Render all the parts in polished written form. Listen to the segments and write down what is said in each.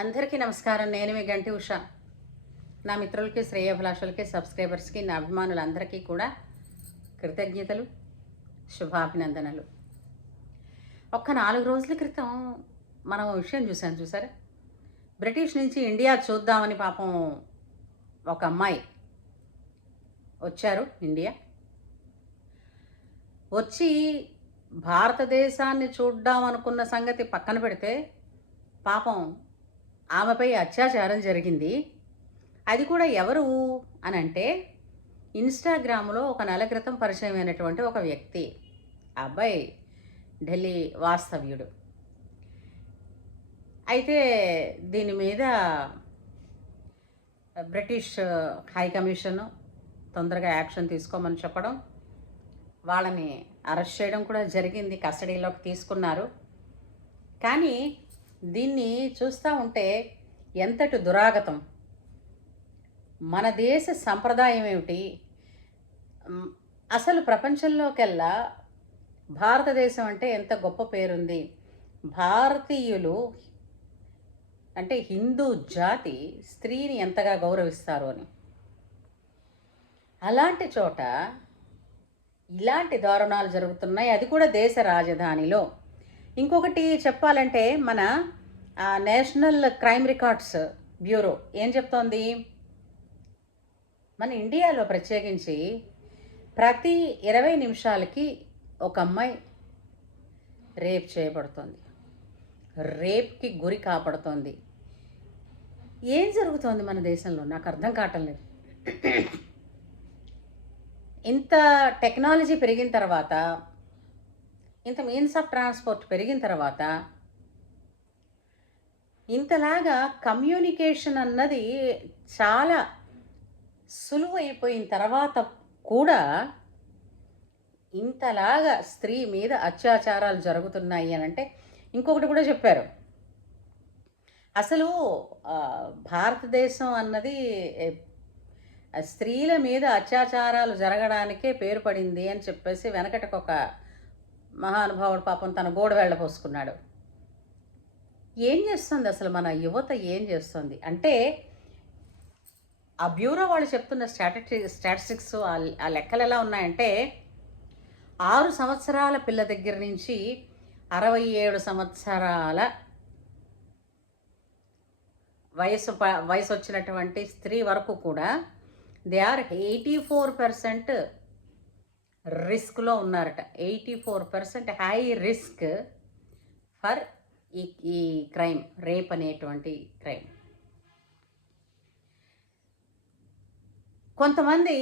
అందరికీ నమస్కారం. నేను మీ గంటి ఉష. నా మిత్రులకి, శ్రేయోభిలాషులకి, సబ్స్క్రైబర్స్కి, నా అభిమానులందరికీ కూడా కృతజ్ఞతలు, శుభాభినందనలు. ఒక్క 4 రోజుల క్రితం మనం విషయం చూసారా? బ్రిటిష్ నుంచి ఇండియా చూద్దామని పాపం ఒక అమ్మాయి వచ్చారు ఇండియా. వచ్చి భారతదేశాన్ని చూద్దాం అనుకున్న సంగతి పక్కన పెడితే పాపం ఆమెపై అత్యాచారం జరిగింది. అది కూడా ఎవరు అని అంటే ఇన్స్టాగ్రామ్లో ఒక నెల క్రితం పరిచయమైనటువంటి ఒక వ్యక్తి. ఆ అబ్బాయి ఢిల్లీ వాస్తవ్యుడు. అయితే దీని మీద బ్రిటిష్ హై కమిషన్ తొందరగా యాక్షన్ తీసుకోమని చెప్పడం, వాళ్ళని అరెస్ట్ చేయడం కూడా జరిగింది, కస్టడీలోకి తీసుకున్నారు. కానీ దీన్ని చూస్తూ ఉంటే ఎంతటి దురాగతం, మన దేశ సంప్రదాయం ఏమిటి, అసలు ప్రపంచంలోకెల్లా భారతదేశం అంటే ఎంత గొప్ప పేరుంది, భారతీయులు అంటే హిందూ జాతి స్త్రీని ఎంతగా గౌరవిస్తారు అని. అలాంటి చోట ఇలాంటి దారుణాలు జరుగుతున్నాయి, అది కూడా దేశ రాజధానిలో. ఇంకొకటి చెప్పాలంటే మన నేషనల్ క్రైమ్ రికార్డ్స్ బ్యూరో ఏం చెప్తోంది, మన ఇండియాలో ప్రత్యేకించి ప్రతి 20 నిమిషాలకి ఒక అమ్మాయి రేప్ చేయబడుతోంది, రేప్కి గురి కాపాడుతోంది. ఏం జరుగుతోంది మన దేశంలో? నాకు అర్థం కావటం లేదు. ఇంత టెక్నాలజీ పెరిగిన తర్వాత, ఇంత మీన్స్ ఆఫ్ ట్రాన్స్పోర్ట్ పెరిగిన తర్వాత, ఇంతలాగా కమ్యూనికేషన్ అన్నది చాలా సులువు అయిపోయిన తర్వాత కూడా ఇంతలాగా స్త్రీ మీద అత్యాచారాలు జరుగుతున్నాయి అని అంటే, ఇంకొకటి కూడా చెప్పారు, అసలు భారతదేశం అన్నది స్త్రీల మీద అత్యాచారాలు జరగడానికే పేరు పడింది అని చెప్పేసి వెనకటకొక మహానుభావుడు పాపం తన గోడ వెళ్ళపోసుకున్నాడు. ఏం చేస్తుంది అసలు మన యువత, ఏం చేస్తుంది అంటే ఆ బ్యూరో వాళ్ళు చెప్తున్న స్టాటిస్టిక్స్, ఆ లెక్కలు ఎలా ఉన్నాయంటే 6 సంవత్సరాల పిల్ల దగ్గర నుంచి 67 సంవత్సరాల వయసు వచ్చినటువంటి స్త్రీ వరకు కూడా దే ఆర్ 84% రిస్క్లో ఉన్నారట. 84% హై రిస్క్ ఫర్ ఈ క్రైమ్, రేప్ అనేటువంటి క్రైమ్. కొంతమంది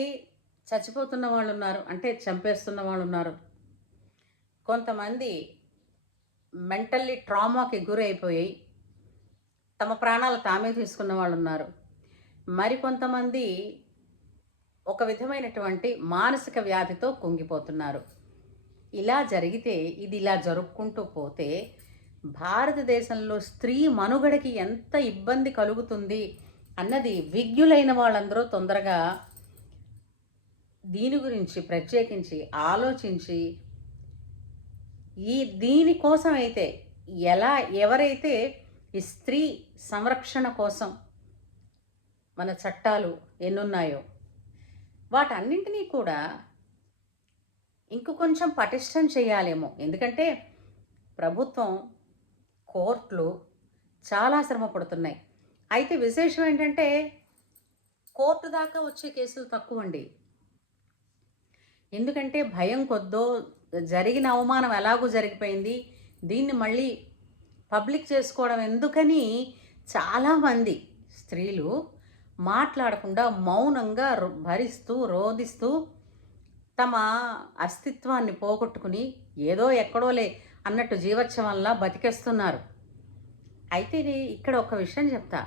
చచ్చిపోతున్న వాళ్ళు ఉన్నారు, అంటే చంపేస్తున్న వాళ్ళు ఉన్నారు. కొంతమంది మెంటల్లీ ట్రామాకి గురైపోయి తమ ప్రాణాలు తామే తీసుకున్న వాళ్ళు ఉన్నారు. మరికొంతమంది ఒక విధమైనటువంటి మానసిక వ్యాధితో కుంగిపోతున్నారు. ఇలా జరిగితే, ఇది ఇలా జరుపుకుంటూ పోతే భారతదేశంలో స్త్రీ మనుగడకి ఎంత ఇబ్బంది కలుగుతుంది అన్నది విజ్ఞులైన వాళ్ళందరూ తొందరగా దీని గురించి ప్రత్యేకించి ఆలోచించి దీనికోసం అయితే ఎవరైతే ఈ స్త్రీ సంరక్షణ కోసం మన చట్టాలు ఎన్నున్నాయో వాటన్నింటినీ కూడా కొంచెం పటిష్టం చేయాలేమో. ఎందుకంటే ప్రభుత్వం, కోర్టులు చాలా శ్రమ పడుతున్నాయి. అయితే విశేషం ఏంటంటే కోర్టు దాకా వచ్చే కేసులు తక్కువండి. ఎందుకంటే భయం కొద్దో, జరిగిన అవమానం ఎలాగూ జరిగిపోయింది, దీన్ని మళ్ళీ పబ్లిక్ చేసుకోవడం ఎందుకని చాలామంది స్త్రీలు మాట్లాడకుండా మౌనంగా భరిస్తూ రోధిస్తూ తమ అస్తిత్వాన్ని పోగొట్టుకుని ఏదో ఎక్కడోలే అన్నట్టు జీవోత్సవంలా బతికేస్తున్నారు. అయితే ఇక్కడ ఒక విషయం చెప్తా,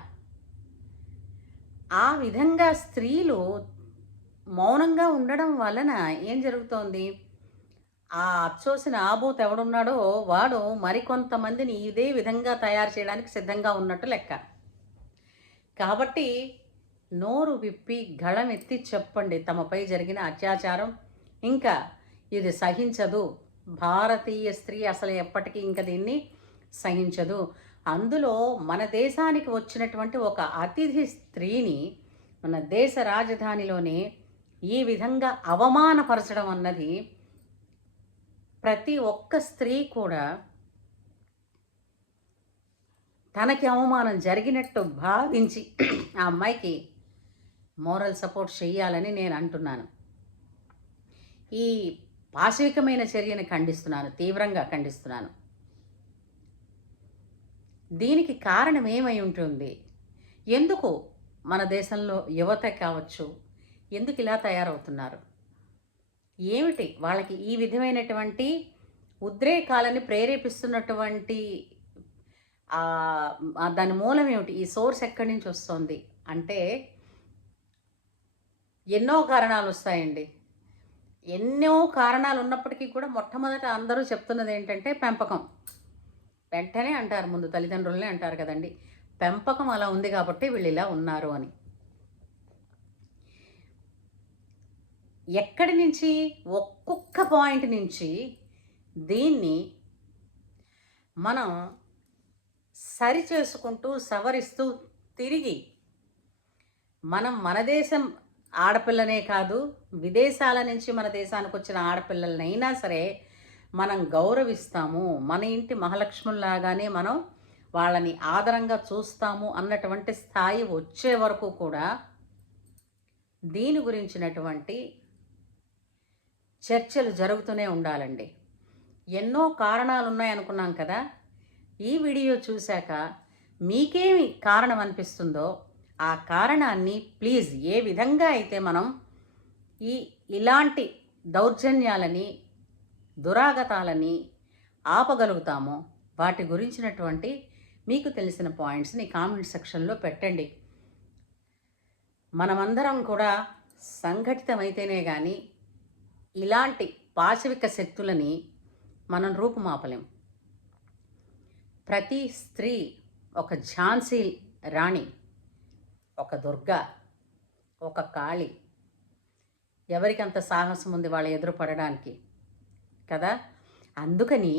ఆ విధంగా స్త్రీలు మౌనంగా ఉండడం వలన ఏం జరుగుతోంది, ఆ అచ్చోసిన ఆబోత్ ఎవడున్నాడో వాడు మరికొంతమందిని ఇదే విధంగా తయారు చేయడానికి సిద్ధంగా ఉన్నట్టు లెక్క. కాబట్టి నోరు విప్పి గళమెత్తి చెప్పండి తమపై జరిగిన అత్యాచారం ఇంకా ఇది సహించదు, భారతీయ స్త్రీ అసలు ఎప్పటికీ ఇంకా దీన్ని సహించదు. అందులో మన దేశానికి వచ్చినటువంటి ఒక అతిథి స్త్రీని మన దేశ రాజధానిలోనే ఈ విధంగా అవమానపరచడం అన్నది ప్రతి ఒక్క స్త్రీ కూడా తనకి అవమానం జరిగినట్టు భావించి ఆ అమ్మాయికి మోరల్ సపోర్ట్ చేయాలని నేను అంటున్నాను. ఈ పాశవికమైన చర్యని ఖండిస్తున్నాను, తీవ్రంగా ఖండిస్తున్నాను. దీనికి కారణం ఏమై ఉంటుంది? ఎందుకు మన దేశంలో యువత కావచ్చు ఎందుకు ఇలా తయారవుతున్నారు? ఏమిటి వాళ్ళకి ఈ విధమైనటువంటి ఉద్రేకాలని ప్రేరేపిస్తున్నటువంటి దాని మూలం ఏమిటి? ఈ సోర్స్ ఎక్కడి నుంచి వస్తుంది అంటే ఎన్నో కారణాలు వస్తాయండి. ఎన్నో కారణాలు ఉన్నప్పటికీ కూడా మొట్టమొదట అందరూ చెప్తున్నది ఏంటంటే పెంపకం. వెంటనే అంటారు, ముందు తల్లిదండ్రులనే అంటారు కదండి, పెంపకం అలా ఉంది కాబట్టి వీళ్ళు ఇలా ఉన్నారు అని. ఎక్కడి నుంచి, ఒక్కొక్క పాయింట్ నుంచి దీన్ని మనం సరి చేసుకుంటూ సవరిస్తూ తిరిగి మనం మన దేశం ఆడపిల్లనే కాదు, విదేశాల నుంచి మన దేశానికి వచ్చిన ఆడపిల్లలనైనా సరే మనం గౌరవిస్తాము, మన ఇంటి మహాలక్ష్ముల్లాగానే మనం వాళ్ళని ఆదరంగా చూస్తాము అన్నటువంటి స్థాయి వచ్చే వరకు కూడా దీని గురించినటువంటి చర్చలు జరుగుతూనే ఉండాలండి. ఎన్నో కారణాలు ఉన్నాయనుకున్నాం కదా. ఈ వీడియో చూశాక మీకేమి కారణం అనిపిస్తుందో ఆ కారణాన్ని ప్లీజ్, ఏ విధంగా అయితే మనం ఇలాంటి దౌర్జన్యాలని దురాగతాలని ఆపగలుగుతామో వాటి గురించినటువంటి మీకు తెలిసిన పాయింట్స్ని కామెంట్ సెక్షన్లో పెట్టండి. మనమందరం కూడా సంఘటితమైతేనే కానీ ఇలాంటి పాశవిక శక్తులని మనం రూపుమాపలేం. ప్రతి స్త్రీ ఒక ఝాన్సీ రాణి, ఒక దుర్గా, ఒక కాళి. ఎవరికంత సాహసం ఉంది వాళ్ళ ఎదురుపడడానికి కదా? అందుకని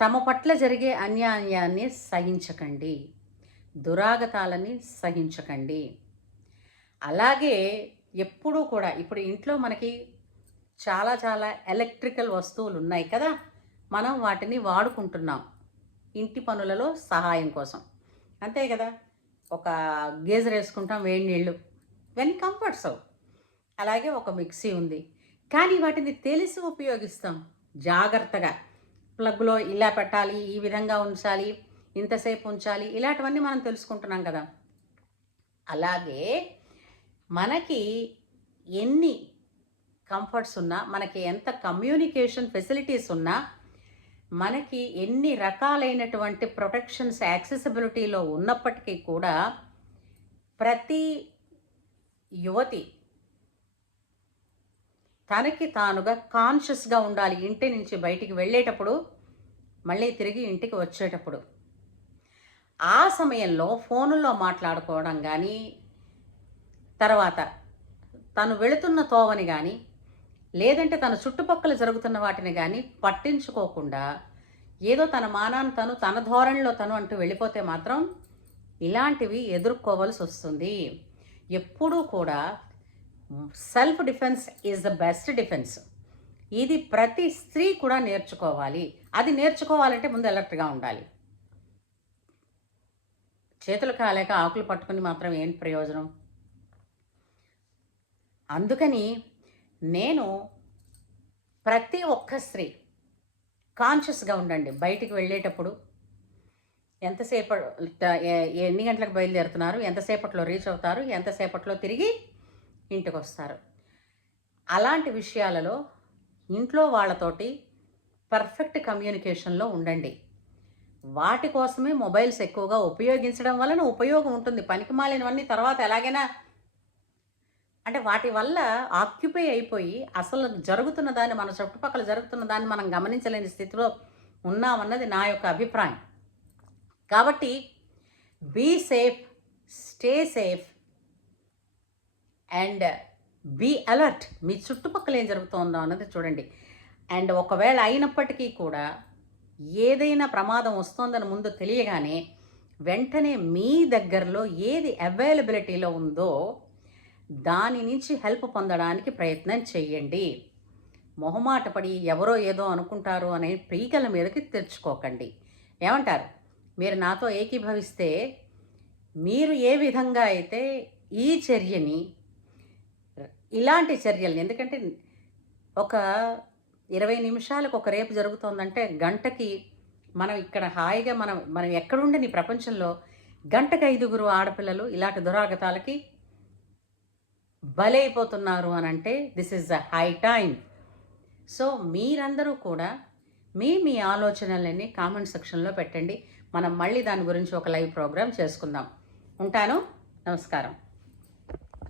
తమ పట్ల జరిగే అన్యాయాన్ని సహించకండి, దురాగతాలని సహించకండి. అలాగే ఎప్పుడూ కూడా ఇప్పుడు ఇంట్లో మనకి చాలా చాలా ఎలక్ట్రికల్ వస్తువులు ఉన్నాయి కదా, మనం వాటిని వాడుకుంటున్నాం ఇంటి పనులలో సహాయం కోసం, అంతే కదా. ఒక గీజర్ వేసుకుంటాం, వేడి నీళ్ళు, ఇవన్నీ కంఫర్ట్స్. అలాగే ఒక మిక్సీ ఉంది, కానీ వాటిని తెలిసి ఉపయోగిస్తాం జాగ్రత్తగా. ప్లగ్లో ఇలా పెట్టాలి, ఈ విధంగా ఉంచాలి, ఇంతసేపు ఉంచాలి, ఇలాంటివన్నీ మనం తెలుసుకుంటున్నాం కదా. అలాగే మనకి ఎన్ని కంఫర్ట్స్ ఉన్నా, మనకి ఎంత కమ్యూనికేషన్ ఫెసిలిటీస్ ఉన్నా, మనకి ఎన్ని రకాలైనటువంటి ప్రొటెక్షన్స్ యాక్సెసిబిలిటీలో ఉన్నప్పటికీ కూడా ప్రతి యువతి తనకి తానుగా కాన్షియస్గా ఉండాలి. ఇంటి నుంచి బయటికి వెళ్ళేటప్పుడు, మళ్ళీ తిరిగి ఇంటికి వచ్చేటప్పుడు. ఆ సమయంలో ఫోనుల్లో మాట్లాడుకోవడం కానీ, తర్వాత తను వెళుతున్న తోవని కానీ, లేదంటే తన చుట్టుపక్కల జరుగుతున్న వాటిని కానీ పట్టించుకోకుండా ఏదో తన మానాన్ని తను, తన ధోరణిలో తను అంటూ వెళ్ళిపోతే మాత్రం ఇలాంటివి ఎదుర్కోవాల్సి వస్తుంది. ఎప్పుడూ కూడా self defence is the best defence. ఇది ప్రతి స్త్రీ కూడా నేర్చుకోవాలి. అది నేర్చుకోవాలంటే ముందు అలర్ట్గా ఉండాలి. చేతులు కాలేక ఆకులు పట్టుకుని మాత్రం ఏం ప్రయోజనం? అందుకని నేను ప్రతి ఒక్క స్త్రీ కాన్షియస్గా ఉండండి. బయటికి వెళ్ళేటప్పుడు ఎన్ని గంటలకు బయలుదేరుతున్నారు, ఎంతసేపట్లో రీచ్ అవుతారు, ఎంతసేపట్లో తిరిగి ఇంటికి వస్తారు. అలాంటి విషయాలలో ఇంట్లో వాళ్ళతోటి పర్ఫెక్ట్ కమ్యూనికేషన్లో ఉండండి. వాటి కోసమే మొబైల్స్ ఎక్కువగా ఉపయోగించడం వలన ఉపయోగం ఉంటుంది. పనికిమాలినవన్నీ తర్వాత ఎలాగైనా అంటే వాటి వల్ల ఆక్యుపై అయిపోయి అసలు జరుగుతున్న దాన్ని, మన చుట్టుపక్కల జరుగుతున్న దాన్ని మనం గమనించలేని స్థితిలో ఉన్నామన్నది నా యొక్క అభిప్రాయం. కాబట్టి be safe, stay safe and be alert. మీ చుట్టుపక్కల ఏం జరుగుతుందో అన్నది చూడండి. అండ్ ఒకవేళ అయినప్పటికీ కూడా ఏదైనా ప్రమాదం వస్తోందని ముందు తెలియగానే వెంటనే మీ దగ్గరలో ఏది అవైలబిలిటీలో ఉందో దాని నుంచి హెల్ప్ పొందడానికి ప్రయత్నం చెయ్యండి. మొహమాటపడి ఎవరో ఏదో అనుకుంటారు అనే పీకల మీదకి తెచ్చుకోకండి. ఏమంటారు? మీరు నాతో ఏకీభవిస్తే మీరు ఏ విధంగా అయితే ఈ చర్యని, ఇలాంటి చర్యల్ని, ఎందుకంటే ఒక 20 నిమిషాలకు ఒక రేపు జరుగుతోందంటే గంటకి మనం ఇక్కడ హాయిగా మనం ఎక్కడుండని ప్రపంచంలో గంటకి 5గురు ఆడపిల్లలు ఇలాంటి దురాగతాలకి బలైపోతున్నారు అని అంటే this is the high time. So మీరందరూ కూడా మీ ఆలోచనలన్నీ కామెంట్ సెక్షన్లో పెట్టండి. మనం మళ్ళీ దాని గురించి ఒక లైవ్ ప్రోగ్రామ్ చేసుకుందాం. ఉంటాను. నమస్కారం.